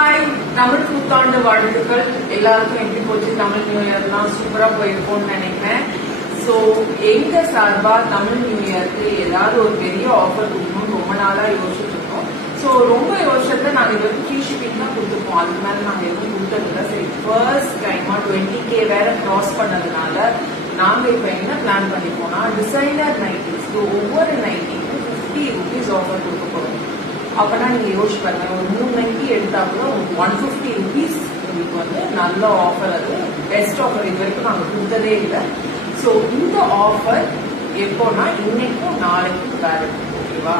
Hi, Tamil புத்தாண்டு வாழ்த்துக்கள் எல்லாருக்கும். எப்படி போச்சு தமிழ் நியூ இயர்லாம்? சூப்பரா போயிருக்கோம்னு நினைக்கிறேன். ஸோ எங்க சார்பா தமிழ் நியூ இயருக்கு ஏதாவது ஒரு பெரிய ஆஃபர் கொடுக்கணும்னு ரொம்ப நாளா யோசிச்சுட்டு இருக்கோம். ஸோ ரொம்ப யோசிச்சதை நாங்கள் இது வந்து ஃப்ரீ ஷிப்பிங் தான் கொடுத்துருக்கோம். அதுக்கு மேலே நாங்கள் எதுவும் கொடுத்ததில்ல. சரி, ஃபர்ஸ்ட் டைமா 20K வேற கிராஸ் பண்ணதுனால நாங்கள் இப்போ என்ன பிளான் பண்ணிப்போம்னா, டிசைனர் நைட்டிஸ்க்கு ஒவ்வொரு நைட்டிக்கும் 50 rupees ஆஃபர் கொடுக்க போறோம். அப்பனா நீங்க யோசிச்சு பாருங்க, ஒரு 3 நைட்டி எடுத்தா கூட 150 rupees உங்களுக்கு வந்து நல்ல ஆஃபர். அது பெஸ்ட் ஆஃபர், இது வரைக்கும் நாங்க கொடுத்ததே இல்லை. ஸோ இந்த ஆஃபர் எப்போனா இன்னைக்கும் நாளைக்கும் வேலிட். ஓகேவா?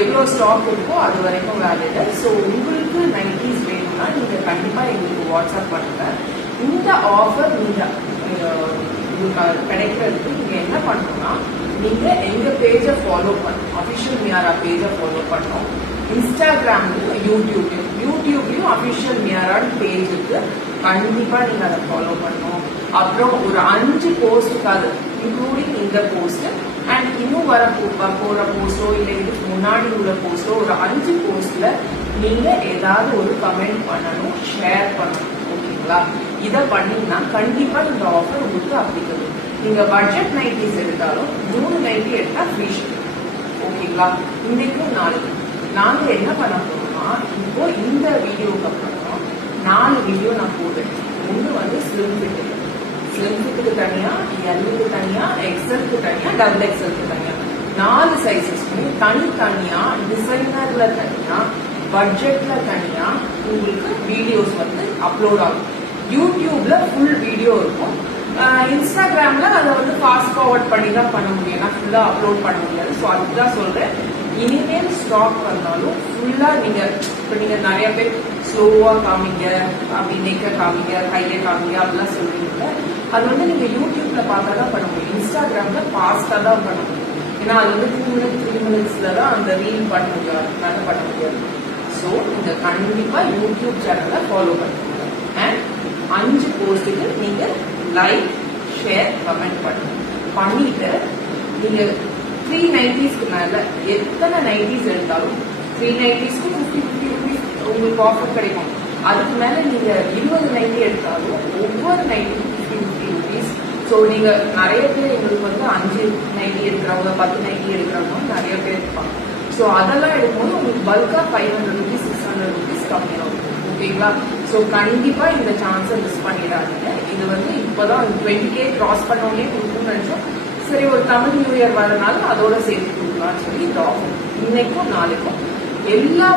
எவ்வளோ ஸ்டாக் இருக்கோ அது வரைக்கும் வேலிட். ஸோ உங்களுக்கு நைட்டிஸ் வேணும்னா நீங்க கண்டிப்பா எங்களுக்கு வாட்ஸ்அப் பண்ணுங்க. இந்த ஆஃபர் நீங்க கிடைக்கிறதுக்கு நீங்க என்ன பண்ணணும்னா, நீங்க எங்க பேஜை ஃபாலோ பண்ணணும். அபிஷியல் மியாரா பேஜை ஃபாலோ பண்ணணும். இன்ஸ்டாகிராம்லயும் யூடியூப்லயும் அபிஷியல் மியாரான் பேஜ் இருக்கு. கண்டிப்பா நீங்க அதை ஃபாலோ பண்ணணும். அப்புறம் ஒரு 5 போஸ்டுக்காது, இன்க்ளூடிங் இந்த போஸ்ட் அண்ட் இன்னும் போற போஸ்டோ இல்ல இதுக்கு முன்னாடி உள்ள போஸ்டோ, ஒரு 5 போஸ்ட்ல நீங்க ஏதாவது ஒரு கமெண்ட் பண்ணணும், ஷேர் பண்ணணும். ஓகேங்களா? இதை பண்ணீங்கன்னா கண்டிப்பா இந்த ஆஃபர் உங்களுக்கு அப்ளிகபிள். நீங்க பட்ஜெட் நைட்டிஸ் எடுத்தாலும் 3 நைட்டி எடுத்தா ஃப்ரீ ஷிப்பிங். ஓகேங்களா? இன்னைக்கும் நாளைக்கு நாங்க என்ன பண்ண போறோம்னா, இப்போ இந்த வீடியோக்கு அப்புறம் 4 வீடியோ நான் போடுறேன். ஒன்று வந்து ஸ்லிம் ஃபிட்டுக்கு தனியா, எல்லுக்கு தனியா, எக்ஸலுக்கு தனியா, டபுள் எக்ஸலுக்கு தனியா, 4 சைசஸ்க்கும் தனித்தனியா, டிசைனர்ல தனியா, பட்ஜெட்ல தனியா உங்களுக்கு வீடியோஸ் வந்து அப்லோட் ஆகும். யூடியூப்ல ஃபுல் வீடியோ இருக்கும். இன்ஸ்டாகிராம்ல அதை வந்து ஃபாஸ்ட் ஃபார்வர்ட் பண்ணி தான் பண்ண முடியும், ஏன்னா ஃபுல்லா அப்லோட் பண்ண முடியாது. ஸோ அதுதான் சொல்றேன். இனிமேல் ஸ்டாக் வந்தாலும் ஃபுல்லா நீங்க இப்ப நீங்க நிறைய பேர் ஸ்லோவா காமிங்க, அப்படி நெக்க காமிங்க, கையை காமிங்க அப்படிலாம் சொல்றீங்க. அது வந்து நீங்க யூடியூப்ல பார்த்தா தான் பண்ண முடியும். இன்ஸ்டாகிராம்ல ஃபாஸ்டா தான் பண்ண முடியும். ஏன்னா அது வந்து 2 minutes 3 minutesல தான் அந்த ரீல் பண்ண முடியாது, அதனால பண்ண முடியாது. ஸோ நீங்க கண்டிப்பா யூடியூப் சேனலை ஃபாலோ பண்ணுங்க. அண்ட் 5 போஸ்ட்டுக்கு நீங்க லைக், ஷேர், கமெண்ட் பண்ணிட்டு நீங்க 3 நைட்டிஸ்க்கு மேல எத்தனை நைட்டிஸ் எடுத்தாலும் 3 நைட்டிஸ்க்கு 50 rupees உங்களுக்கு ஆஃபர் கிடைக்கும். அதுக்கு மேல நீங்க 20 நைட்டி எடுத்தாலும் ஒவ்வொரு நைட்டிக்கும் 50 rupees. ஸோ நீங்க நிறைய பேர் எங்களுக்கு வந்து 5 நைட்டி எடுக்கிறவங்க, 10 நைட்டி எடுக்கிறவங்க நிறைய பேர் இருப்பாங்க. ஸோ அதெல்லாம் எடுக்கும்போது உங்களுக்கு பல்கா 500 rupees 600 rupees கம்மியாகும். ஓகேங்களா? ஸோ கண்டிப்பா இந்த சான்ஸை மிஸ் பண்ணிடாதீங்க. இது வந்து இப்பதான் 20K கிராஸ் பண்ணோடனே கொடுக்கணும்னு நினைச்சோம். சரி, ஒரு தமிழ் நியூ இயர் வரனால அதோட சேர்த்து கொடுக்கலாம்னு சொல்லி இந்த ஆஃபர் இன்னைக்கும் நாளைக்கும் எல்லா